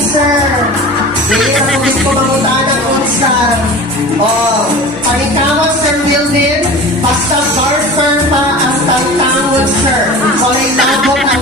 sir. Dili na kung ko mangutana kung sa panikawas, Sir Wilvin, basta barfer pa ang tangtangod, sir. Walay labot ang